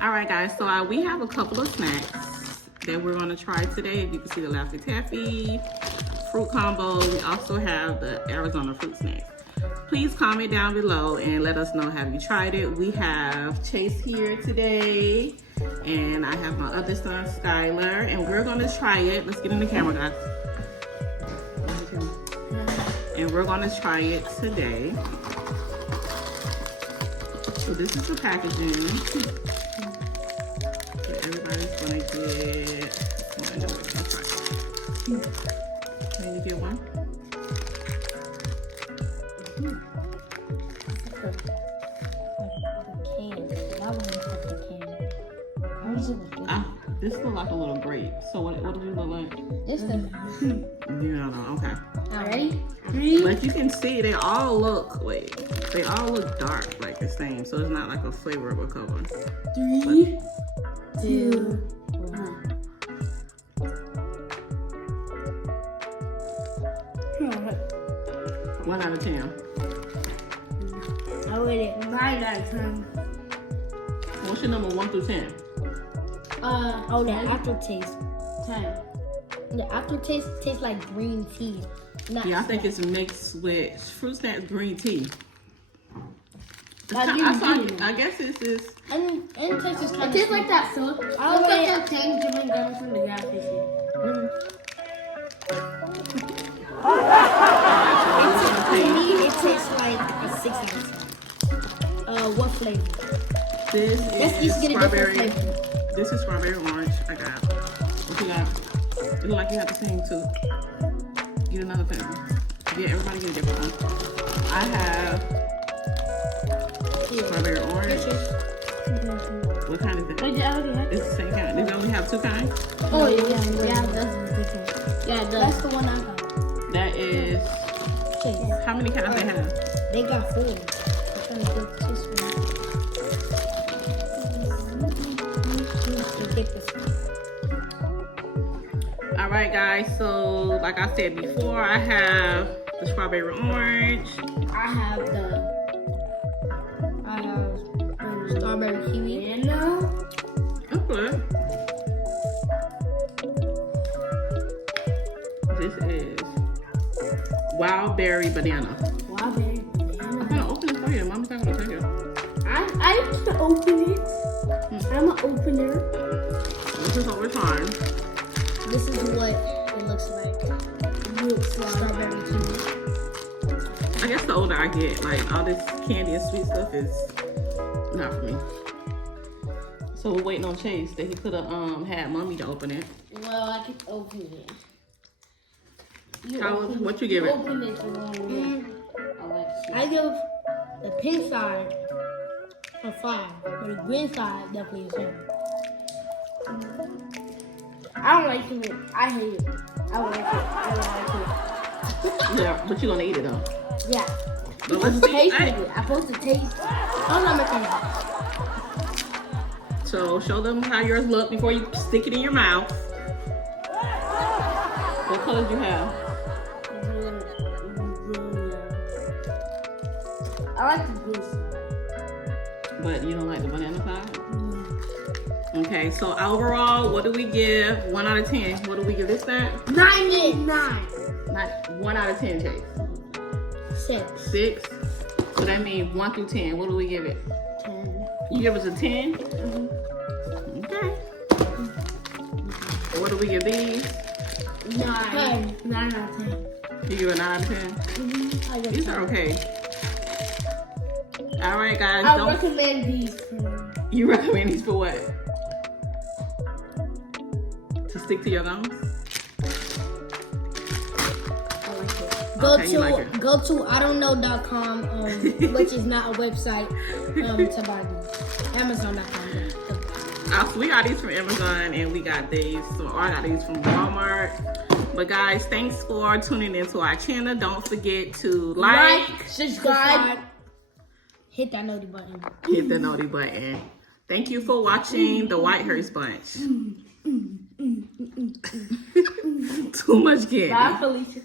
All right, guys, so we have a couple of snacks that we're gonna try today. You can see the Laffy Taffy fruit combo. We also have the Arizona fruit snacks. Please comment down below and let us know, have you tried it? We have Chase here today, and I have my other son, Skylar, and we're gonna try it. Let's get in the camera, guys. And we're gonna try it today. So this is the packaging. So everybody's gonna get one. Can you get one? This looks like a little grape. So what does it look like? This the. Yeah, okay. Already? But you can see they all look dark like the same. So it's not like a flavor of a color. 3, 2, 1 out of 10. I rate it 9 out of 10. What's your number 1 through 10? The aftertaste. 10. The aftertaste tastes like green tea. Yeah, I think it's mixed with fruit snacks green tea. I guess it's this. And it tastes kind of. It tastes like that fruit. I It's would like rate that tangerine gum from the gas station. To me, it tastes like a 6 out of 10. What flavor? This Let's is each get a different strawberry. flavor. This is strawberry orange. I got. What you got? You look like you have the same too. Get another flavor. Yeah, everybody get a different one. I have strawberry orange. What kind is that? It's the same kind. Did you only have 2 kinds? Oh, yeah, that's That's the one I got. That is. Chase. How many kinds they have? They got 4. I'm trying to get this one. All right, guys. So, like I said before, I have the strawberry orange. I have strawberry kiwi. Okay. This is wild berry banana. Wild berry banana. I'm gonna open it for you. Mommy's not gonna take it. I can open it. I'm an opener. This is what we're trying. This is what it looks like. Strawberry kiwi. I guess the older I get, like all this candy and sweet stuff is not for me. So we're waiting on Chase that he could have had mommy to open it. Well, I can open it. What you give it? Open it the wrong way. I give the pink side a 5, but the green side definitely a 7. I don't like it. I hate it. I don't like it. I don't like Yeah, but you're gonna eat it though. it. Yeah. But let's see. Taste Hey. it. I'm supposed to taste it. I'm not making it. So show them how yours look before you stick it in your mouth. What colors you have? I like the blue side. But you don't like the banana side? Okay, so overall, what do we give? 1 out of 10. What do we give this snack? 9. Not 1 out of 10, Chase. 6. 6. So that means 1 through 10. What do we give it? 10. You give us a 10? Okay. What do we give these? 9. 9 out of 10. You give a 9 out of 10? I give These are okay. All right, guys. I recommend these. You recommend these for what? To stick to your gums? Go Okay, you like it. to idontknow.com, which is not a website, to buy these. Amazon.com. So we got these from Amazon and we got these. So I got these from Walmart. But guys, thanks for tuning into our channel. Don't forget to like, subscribe, hit that noti button. hit the noti button. Thank you for watching the Whitehurst Bunch. Too much candy. Bye, Felicia.